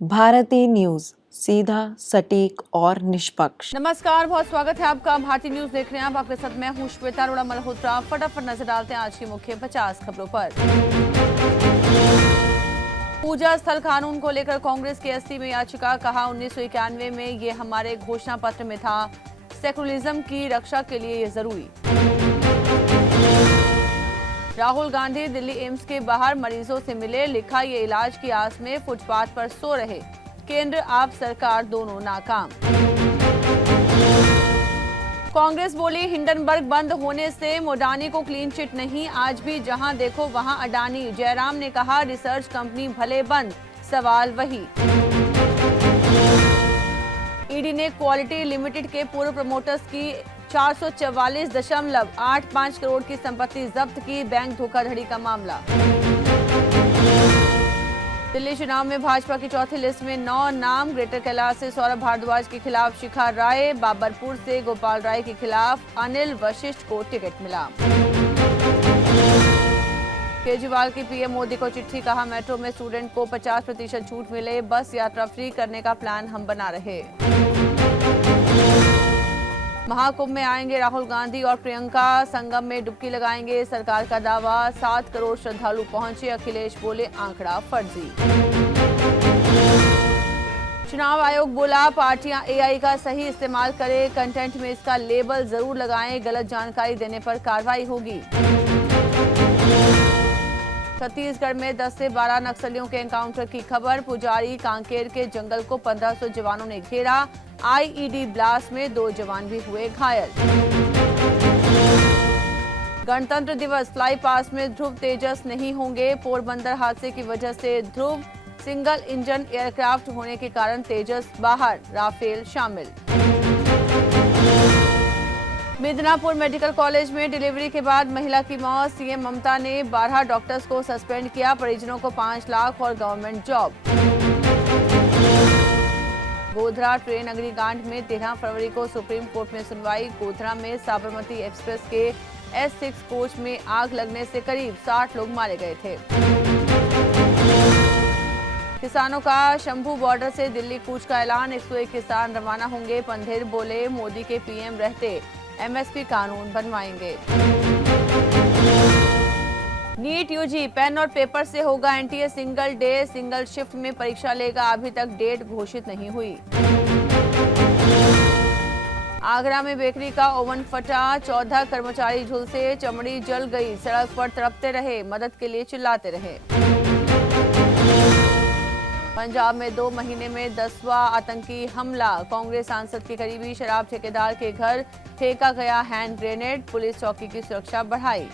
Bharti news, सीधा, सटीक और निष्पक्ष। नमस्कार, बहुत स्वागत है आपका। भारती न्यूज देख रहे हैं आप। आपके साथ मैं हूं श्वेता अरोड़ा मल्होत्रा। फटाफट नजर डालते हैं आज की मुख्य 50 खबरों पर। पूजा स्थल कानून को लेकर कांग्रेस की 80 में याचिका। कहा 1991 में ये हमारे घोषणा पत्र में था। सेकुलरिज्म की रक्षा के लिए ये जरूरी। राहुल गांधी दिल्ली एम्स के बाहर मरीजों से मिले। लिखा ये इलाज की आस में फुटपाथ पर सो रहे। केंद्र आप सरकार दोनों नाकाम। कांग्रेस बोली हिंडनबर्ग बंद होने से मोडानी को क्लीन चिट नहीं, आज भी जहां देखो वहां अडानी। जयराम ने कहा रिसर्च कंपनी भले बंद, सवाल वही। ईडी ने क्वालिटी लिमिटेड के पूर्व प्रमोटर्स की 444.85 करोड़ की संपत्ति जब्त की। बैंक धोखाधड़ी का मामला। दिल्ली चुनाव में भाजपा की चौथी लिस्ट में 9 नाम। ग्रेटर कैलाश से सौरभ भारद्वाज के खिलाफ शिखा राय। बाबरपुर से गोपाल राय के खिलाफ अनिल वशिष्ठ को टिकट मिला। केजरीवाल की पीएम मोदी को चिट्ठी। कहा मेट्रो में स्टूडेंट को 50% छूट मिले। बस यात्रा फ्री करने का प्लान हम बना रहे। महाकुंभ में आएंगे राहुल गांधी और प्रियंका। संगम में डुबकी लगाएंगे। सरकार का दावा 7 करोड़ श्रद्धालु पहुंचे। अखिलेश बोले आंकड़ा फर्जी। चुनाव आयोग बोला पार्टियां एआई का सही इस्तेमाल करें। कंटेंट में इसका लेबल जरूर लगाएं। गलत जानकारी देने पर कार्रवाई होगी। छत्तीसगढ़ में 10 से 12 नक्सलियों के एनकाउंटर की खबर। पुजारी कांकेर के जंगल को 1500 जवानों ने घेरा। आईईडी ब्लास्ट में 2 जवान भी हुए घायल। गणतंत्र दिवस फ्लाई पास में ध्रुव तेजस नहीं होंगे। पोरबंदर हादसे की वजह से ध्रुव सिंगल इंजन एयरक्राफ्ट होने के कारण तेजस बाहर, राफेल शामिल। मिदनापुर मेडिकल कॉलेज में डिलीवरी के बाद महिला की मौत। सीएम ममता ने 12 डॉक्टर्स को सस्पेंड किया। परिजनों को 5 लाख और गवर्नमेंट जॉब। गोधरा ट्रेन अग्निकांड में 13 फरवरी को सुप्रीम कोर्ट में सुनवाई। गोधरा में साबरमती एक्सप्रेस के S6 कोच में आग लगने से करीब 60 लोग मारे गए थे। किसानों का शंभू बॉर्डर से दिल्ली कूच का ऐलान। 101 किसान रवाना होंगे। पंधेर बोले मोदी के पीएम रहते एमएसपी कानून बनवाएंगे। नीट यूजी पेन और पेपर से होगा NTA single day single shift में परीक्षा लेगा। अभी तक डेट घोषित नहीं हुई। आगरा में बेकरी का ओवन फटा। 14 कर्मचारी झुलसे। चमड़ी जल गई। सड़क पर तड़पते रहे। मदद के लिए चिल्लाते रहे। पंजाब में 2 महीने में 10वां आतंकी हमला। कांग्रेस सांसद के करीबी शराब ठेकेदार के घर फेंका गया हैंड ग्रेनेड। पुलिस चौकी की सुरक्षा बढ़ाई।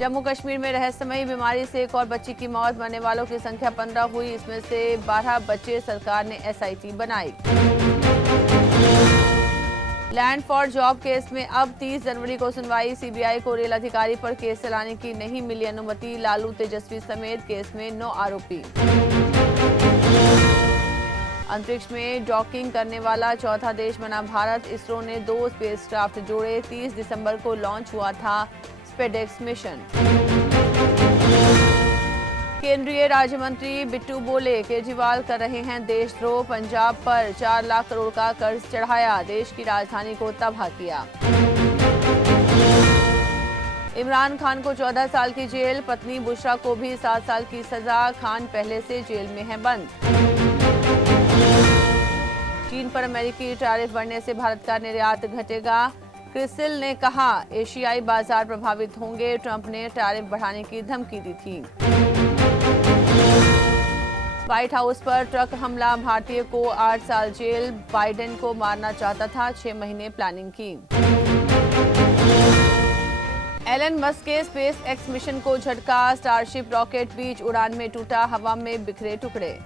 जम्मू कश्मीर में रहस्यमयी बीमारी से एक और बच्ची की मौत। मरने वालों की संख्या 15 हुई। इसमें से 12 बच्चे। सरकार ने एसआईटी बनाई। लैंड फॉर जॉब केस में अब 30 जनवरी को सुनवाई। सीबीआई को रेल अधिकारी पर केस चलाने की नहीं मिली अनुमति। लालू तेजस्वी समेत केस में 9 आरोपी। अंतरिक्ष में डॉकिंग करने वाला चौथा देश बना भारत। इसरो ने 2 स्पेसक्राफ्ट जोड़े। 30 दिसंबर को लॉन्च हुआ था स्पेडेक्स मिशन। केंद्रीय राज्य मंत्री बिट्टू बोले केजरीवाल कर रहे हैं देशद्रोह। पंजाब पर 4 लाख करोड़ का कर्ज चढ़ाया। देश की राजधानी को तबाह किया। इमरान खान को 14 साल की जेल। पत्नी बुशरा को भी 7 साल की सजा। खान पहले से जेल में है बंद। चीन पर अमेरिकी टैरिफ बढ़ने से भारत का निर्यात घटेगा। क्रिसिल ने कहा एशियाई बाजार प्रभावित होंगे। ट्रंप ने टैरिफ बढ़ाने की धमकी दी थी। व्हाइट हाउस पर ट्रक हमला। भारतीय को 8 साल जेल। बाइडेन को मारना चाहता था। 6 महीने प्लानिंग की। एलन मस्क के स्पेस एक्स मिशन को झटका। स्टारशिप रॉकेट बीच उड़ान में टूटा। हवा में बिखरे टुकड़े।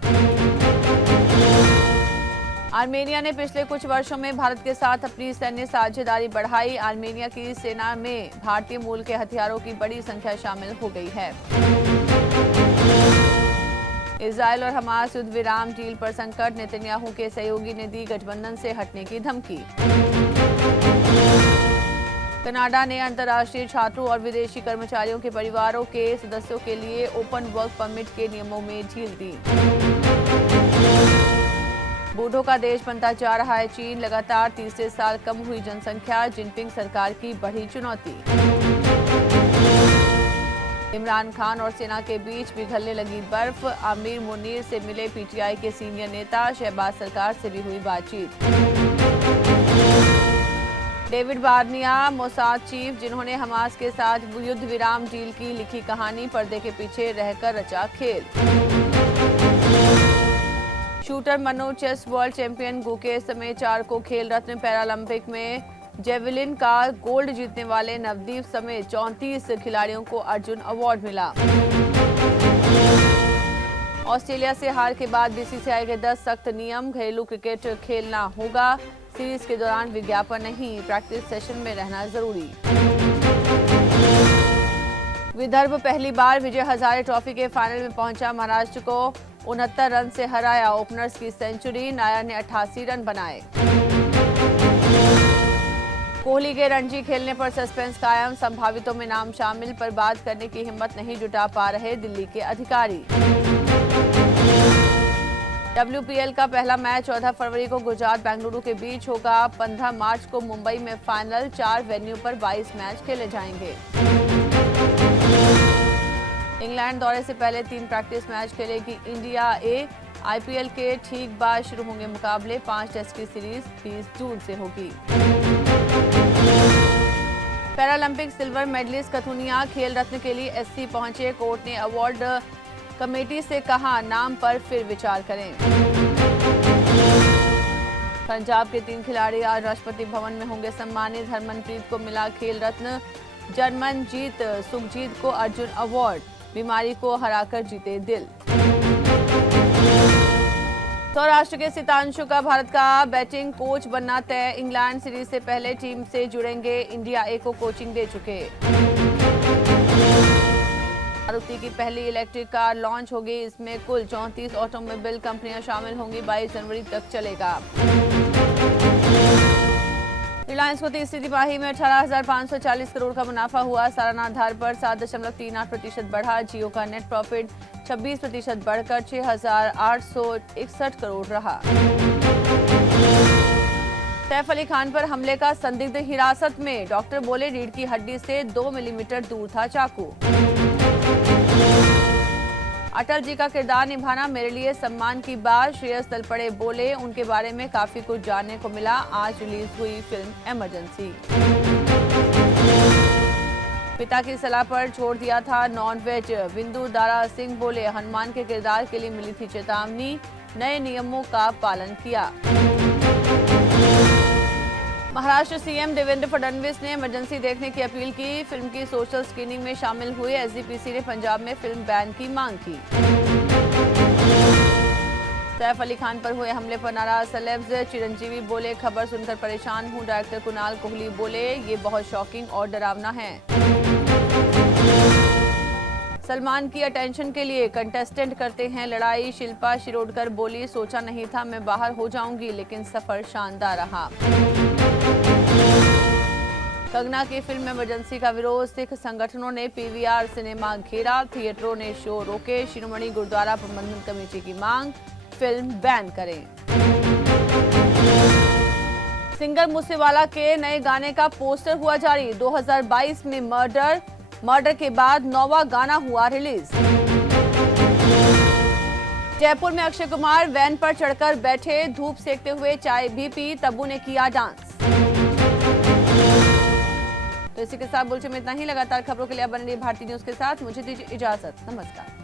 आर्मेनिया ने पिछले कुछ वर्षों में भारत के साथ अपनी सैन्य साझेदारी बढ़ाई। आर्मेनिया की सेना में भारतीय मूल के हथियारों की बड़ी संख्या शामिल हो गई है। इजरायल और हमास युद्ध विराम डील पर संकट। नेतन्याहू के सहयोगी ने दी गठबंधन से हटने की धमकी। कनाडा ने अंतर्राष्ट्रीय छात्रों और विदेशी कर्मचारियों के परिवारों के सदस्यों के लिए ओपन वर्क परमिट के नियमों में ढील दी। बूढ़ों का देश बनता जा रहा है चीन, लगातार तीसरे साल कम हुई जनसंख्या, जिनपिंग सरकार की बड़ी चुनौती। इमरान खान और सेना के बीच पिघलने लगी बर्फ, आमिर मुनीर से मिले पीटीआई के सीनियर नेता, शहबाज सरकार से भी हुई बातचीत। डेविड बार्निया, मोसाद चीफ, जिन्होंने हमास के साथ युद्ध विराम डील की लिखी कहानी, पर्दे के पीछे रहकर रचा खेल। Shooter Manu chess world champion Gukesh समेत 4 को खेल रत्न, पैरालंपिक में जेवलिन का गोल्ड जीतने वाले नवदीप समेत 34 खिलाड़ियों को अर्जुन अवार्ड मिला। ऑस्ट्रेलिया से हार के बाद बीसीसीआई के 10 सख्त नियम, घरेलू क्रिकेट खेलना होगा, सीरीज के दौरान विज्ञापन नहीं, प्रैक्टिस सेशन में रहना जरूरी। विदर्भ पहली बार विजय हजारे ट्रॉफी के फाइनल में पहुंचा, महाराष्ट्र को 69 रन से हराया, ओपनर्स की सेंचुरी, नायर ने 88 रन बनाए। कोहली के रणजी खेलने पर सस्पेंस कायम, संभावितों में नाम शामिल, पर बात करने की हिम्मत नहीं जुटा पा रहे दिल्ली के अधिकारी। WPL का पहला मैच 14 फरवरी को गुजरात बेंगलुरु के बीच होगा, 15 मार्च को मुंबई में फाइनल, 4 वेन्यू पर 22 मैच खेले जाएंगे। इंग्लैंड दौरे से पहले 3 प्रैक्टिस मैच खेलेगी इंडिया ए, IPL के ठीक बाद शुरू होंगे मुकाबले, 5 टेस्ट की सीरीज 20 जून से होगी। पैरालंपिक सिल्वर मेडलिस्ट कथुनिया खेल रत्न के लिए SC पहुंचे, कोर्ट ने अवार्ड कमेटी से कहा नाम पर फिर विचार करें। पंजाब के 3 खिलाड़ी आज राष्ट्रपति भवन में होंगे सम्मानित, हरमनप्रीत को मिला खेल रत्न, जर्मनजीत सुखजीत को अर्जुन अवार्ड, बीमारी को हराकर जीते दिल। सौराष्ट्र के सितांशु का भारत का बैटिंग कोच बनना तय, इंग्लैंड सीरीज से पहले टीम से जुड़ेंगे, इंडिया ए को कोचिंग दे चुके। मारुति की पहली इलेक्ट्रिक कार लॉन्च होगी, इसमें कुल 34 ऑटोमोबाइल कंपनियां शामिल होंगी, 22 जनवरी तक चलेगा। रिलायंस को तीसरी तिमाही में 18,540 करोड़ का मुनाफा हुआ, सालाना आधार पर 7.38% बढ़ा, जियो का नेट प्रॉफिट 26% बढ़कर 6,861 करोड़ रहा। सैफ अली खान पर हमले का संदिग्ध हिरासत में, डॉक्टर बोले रीढ़ की हड्डी से 2 मिलीमीटर दूर था चाकू। अटल जी का किरदार निभाना मेरे लिए सम्मान की बात, श्रेयस तलपड़े बोले, उनके बारे में काफी कुछ जानने को मिला, आज रिलीज हुई फिल्म इमरजेंसी। पिता की सलाह पर छोड़ दिया था नॉनवेज, बिंदु दारा सिंह बोले, हनुमान के किरदार के लिए मिली थी चेतावनी, नए नियमों का पालन किया। महाराष्ट्र सीएम देवेंद्र फडणवीस ने इमरजेंसी देखने की अपील की, फिल्म की सोशल स्क्रीनिंग में शामिल हुए, SGPC ने पंजाब में फिल्म बैन की मांग की। सैफ अली खान पर हुए हमले पर नाराज सेलेब्स, चिरंजीवी बोले, खबर सुनकर परेशान हूं, डायरेक्टर कुणाल कोहली बोले, ये बहुत शॉकिंग और डरावना है। सलमान की अटेंशन के लिए कंटेस्टेंट करते हैं लड़ाई, शिल्पा शिरोडकर बोली, सोचा नहीं था मैं बाहर हो जाऊंगी, लेकिन सफर शानदार रहा। कंगना की फिल्म इमरजेंसी का विरोध, सिख संगठनों ने PVR सिनेमा घेरा, थिएटरों ने शो रोके, शिरोमणि गुरुद्वारा प्रबंधन कमेटी की मांग, फिल्म बैन करें। सिंगर मूसेवाला के नए गाने का पोस्टर हुआ जारी, 2022 में मर्डर के बाद 9वां गाना हुआ रिलीज। जयपुर में अक्षय कुमार वैन पर चढ़कर बैठे, धूप सेकते हुए चाय भी पी, तब्बू ने किया डांस। तो इसी के साथ बुलेटिन में इतना ही, लगातार खबरों के लिए बने रहिए भारतीय न्यूज के साथ, मुझे दीजिए इजाजत, नमस्कार।